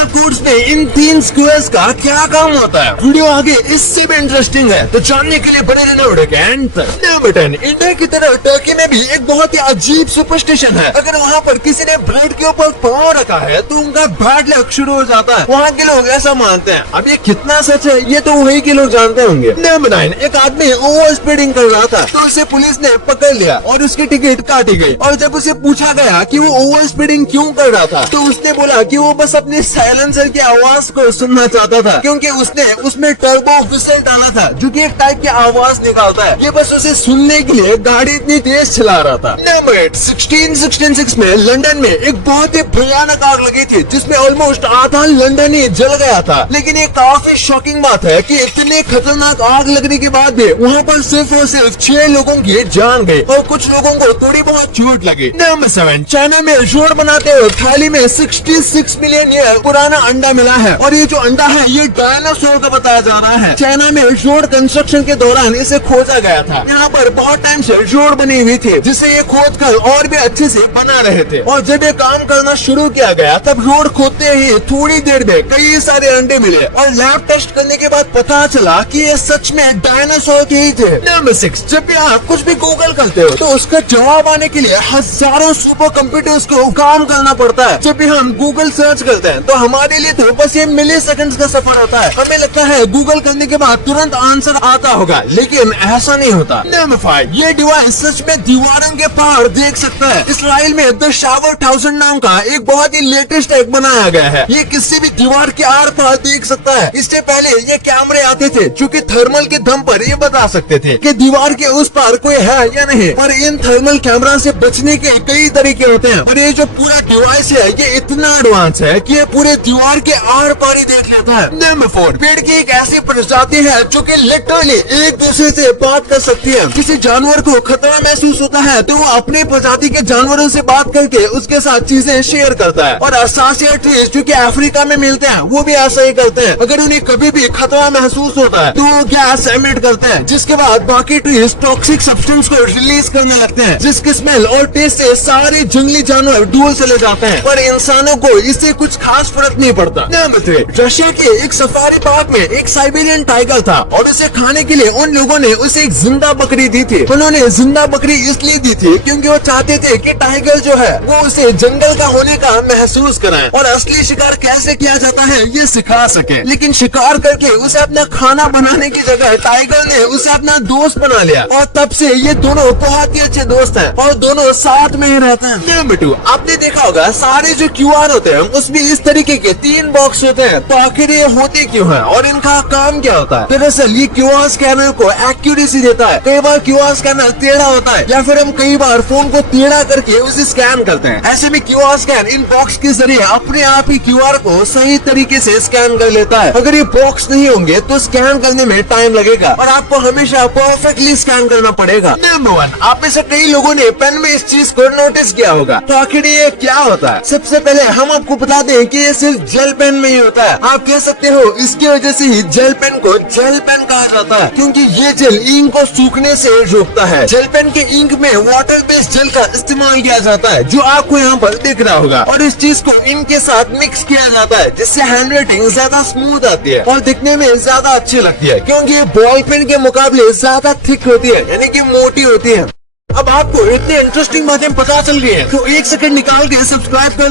बार codes में इन 3 squares का क्या काम होता है, वीडियो आगे इससे भी इंटरेस्टिंग है, तो जानने के लिए बने रहना वीडियो के एंड तक। नंबर 10, इंडिया की तरह टर्की में भी एक बहुत ही अजीब सुपरस्टिशन है। अगर वहाँ पर किसी ने ब्रेड के ऊपर पाँव रखा है तो उनका बैड लक शुरू हो जाता है। वहाँ के लोग ऐसा मानते हैं। अब ये कितना सच है ये तो वही के लोग जानते होंगे। नंबर 9, एक आदमी ओवर स्पीडिंग कर रहा था तो उसे पुलिस ने पकड़ लिया और उसकी टिकट काटी गई। और जब उसे पूछा गया कि वो ओवर स्पीडिंग क्यों कर रहा था तो उसने बोला कि वो बस अपने साइलेंसर की आवाज को सुनना चाहता था, क्योंकि उसने उसमें टर्बो व्हिसल डाला था जो कि एक टाइप की आवाज निकालता है। ये बस उसे सुनने के लिए गाड़ी इतनी तेज चला रहा था। नंबर 8, 1666 में लंदन में एक बहुत ही भयानक आग लगी थी जिसमें ऑलमोस्ट आधा लंदन ही जल गया था। लेकिन ये काफी शॉकिंग बात है कि इतने खतरनाक आग लगने के बाद भी वहाँ पर सिर्फ और सिर्फ 6 लोगों की जान गई और कुछ लोगों को थोड़ी बहुत चोट लगी। नंबर 7, चाइना में जोड़ बनाते हुए थाली में 66 मिलियन ईयर पुराना अंडा मिला है और ये जो अंडा है ये डायनासोर का बताया जा रहा है। चाइना में जोड़ कंस्ट्रक्शन के दौरान इसे खोजा गया था। यहाँ पर बहुत टाइम से जोड़ बनी हुई थी जिसे ये खोद कर और भी अच्छे से बना रहे थे। और जब ये काम करना शुरू किया गया तब रोड खोदते ही थोड़ी देर में कई सारे अंडे मिले और लैब टेस्ट करने के बाद पता चला कि ये सच में डायनासोर के ही थे। नंबर 6, जब भी आप कुछ भी गूगल करते हो तो उसका जवाब आने के लिए हजारों सुपर कंप्यूटर्स को काम करना पड़ता है। जब भी हम गूगल सर्च करते हैं तो हमारे लिए तो बस ये मिली सेकंड का सफर होता है। हमें लगता है गूगल करने के बाद तुरंत आंसर आता होगा, लेकिन ऐसा नहीं होता। नंबर 5, ये डिवाइस सच में दीवारों के पार देख सकता है। इसराइल में द शावर 1000 नाम का एक बहुत ही लेटेस्ट टेक बनाया गया है। ये किसी भी दीवार के आर पार देख सकता है। इससे पहले ये कैमरे आते थे जो कि थर्मल के दम पर ये बता सकते थे कि दीवार के उस पार कोई है या नहीं। पर इन थर्मल कैमरा से बचने के कई तरीके होते हैं और ये जो पूरा डिवाइस है ये इतना एडवांस है कि ये पूरे दीवार के आर पार ही देख लेता है। नंबर 4, पेड़ की एक ऐसी प्रजाति है जो कि लिटरली एक दूसरे से बात कर सकती है। किसी जानवर को खतरा महसूस होता है तो वो अपने प्रजाति के जानवरों से बात करके उसके साथ चीजें शेयर करता है। और असासिया ट्रीज जो कि अफ्रीका में मिलते हैं वो भी ऐसा ही करते हैं। अगर उन्हें कभी भी खतरा महसूस होता है तो वो गैस एमिट करते हैं, जिसके बाद बाकी ट्रीज टॉक्सिक सब्सटेंस को रिलीज करने लगते हैं जिसकी स्मेल और टेस्ट से सारे जंगली जानवर दूर चले जाते हैं। पर इंसानों को इससे कुछ खास फर्क नहीं पड़ता। नंबर 3, रशिया के एक सफारी पार्क में एक साइबेरियन टाइगर था और उसे खाने के लिए उन लोगों ने उसे एक जिंदा बकरी दी थी। उन्होंने जिंदा बकरी इसलिए दी थी क्योंकि वो चाहते थे कि टाइगर जो है वो उसे जंगल का होने का महसूस कराए और असली शिकार कैसे किया जाता है ये सिखा सके। लेकिन शिकार करके उसे अपना खाना बनाने की जगह टाइगर ने उसे अपना दोस्त बना लिया और तब से ये दोनों बहुत ही अच्छे दोस्त हैं और दोनों साथ में ही रहते हैं। नंबर 2, आपने देखा होगा सारे जो QR होते हैं उसमें इस तरीके के 3 बॉक्स होते हैं। तो आखिर ये होते क्यों हैं और इनका काम क्या होता है? दरअसल ये QR स्कैनर को एक्यूरेसी देता है। कई बार QR स्कैनर टेढ़ा होता है या फिर हम कई बार फोन को टेढ़ा करके उसे स्कैन करते हैं। ऐसे में QR स्कैन इन बॉक्स के जरिए अपने आप ही QR को सही तरीके से स्कैन कर लेता है। अगर ये बॉक्स नहीं होंगे तो स्कैन करने में टाइम लगेगा और आपको हमेशा परफेक्टली स्कैन करना पड़ेगा। नंबर 1, आप में से कई लोगों ने पेन में इस चीज को नोटिस किया होगा। तो आखिर ये क्या होता है? सबसे पहले हम आपको बता दें कि ये सिर्फ जेल पेन में ही होता है। आप कह सकते हो इसकी वजह से ही जेल पेन को जेल पेन कहा जाता है, क्योंकि ये जेल इंक को सूखने से रोकता है। जेल पेन के इंक में वाटर बेस्ड जेल का इस्तेमाल किया जाता है जो आपको यहाँ पर दिख रहा होगा और इस चीज को इंक के साथ मिक्स किया जाता है जिससे हैंड राइटिंग ज्यादा स्मूथ आती है और दिखने में ज्यादा अच्छी लगती है, क्योंकि ये बॉल पेन के मुकाबले ज्यादा थिक होती है, यानी कि मोटी होती है। अब आपको इतनी इंटरेस्टिंग बातें पता चल गई है तो 1 सेकंड निकाल के सब्सक्राइब कर लो।